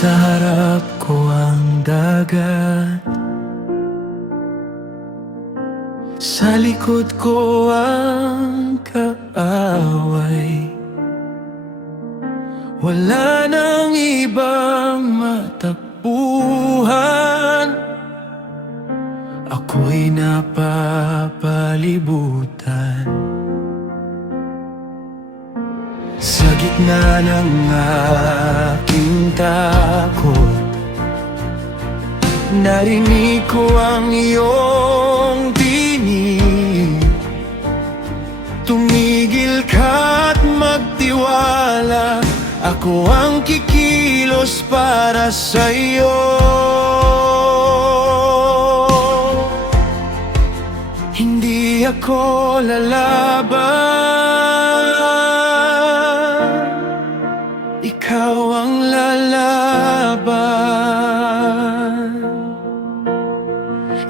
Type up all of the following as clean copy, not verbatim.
Sa harap ko ang dagat, sa likod ko ang kaaway. Wala nang ibang matakbuhan, ako'y napapalibutan. Sa gitna ng aking takot, narinig ko ang iyong tinig. Tumigil ka at magtiwala, ako ang kikilos para sa'yo. Hindi ako lalaban, ikaw ang lalaban.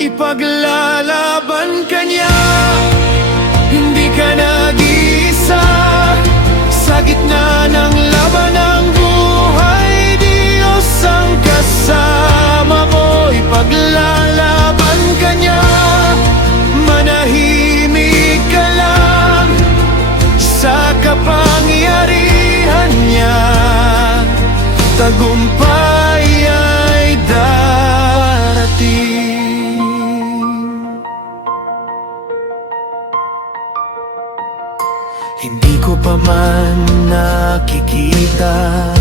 Ipaglalaban ka niya, hindi ka nag-iisa. Sa gitna ng laban ng buhay, Diyos ang kasama mo. Ipaglalaban ka niya, manahimik ka lang. Sa kapangyarihan niya, tagumpay ay darating. Hindi ko pa man nakikita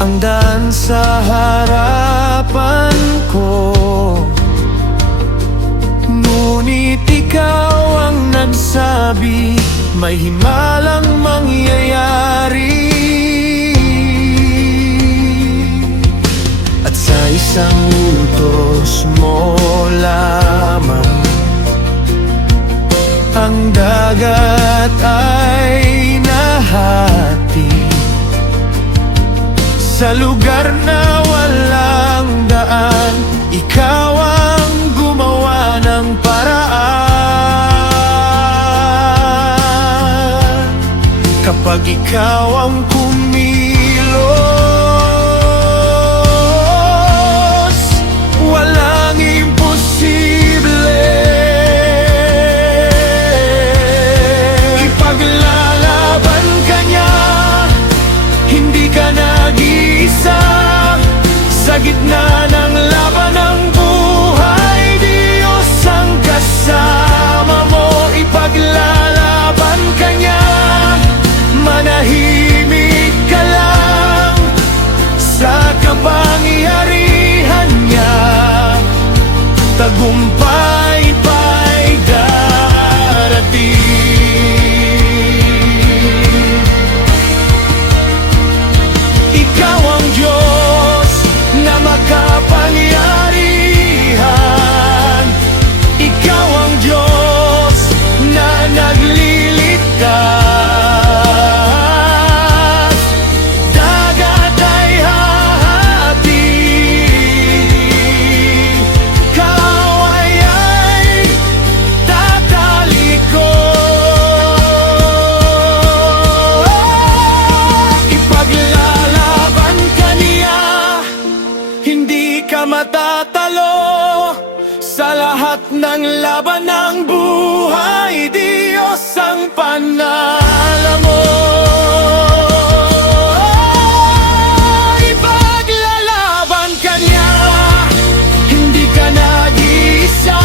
ang daan sa harapan ko, ngunit ikaw ang nagsabi may himalang mangyayari. At sa isang utos mo lamang, ang dagat ay nahati. Sa lugar na walang daan, ikaw ang gumawa ng paraan. Kapag ikaw ang kumilos, walang imposible. Ipaglalaban ka niya, hindi ka nag-iisa. Sa gitna ng laban ng buhay, Diyos ang kasama mo. Ipaglalaban ka niya, manahimik ka lang. Sa kapangyarihan niya, tagumpay pa'y darating. Ikaw ang Diyos na makapangyarihan. Ikaw ang Diyos na nagliligtas. Dagat ay hahati, kaaway ay tatalikod. Ipaglalaban ka niya, hindi ka matatalo. Sa lahat ng laban ng buhay, Diyos ang panalo mo. Ipaglalaban ka niya, hindi ka nag-iisa.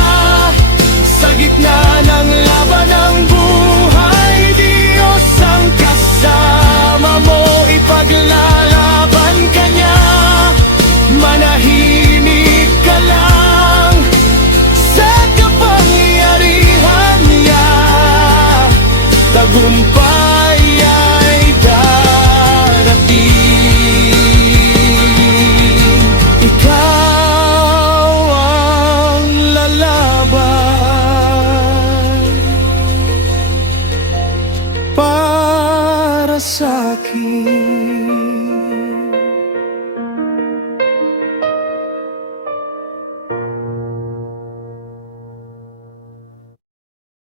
Sa gitna ng laban ng buhay, Diyos ang kasama mo. Ipaglalaban ka niya, manahimik ka lang. Sa kapangyarihan niya, tagumpay ay darating. Ikaw ang lalaban para sa'kin.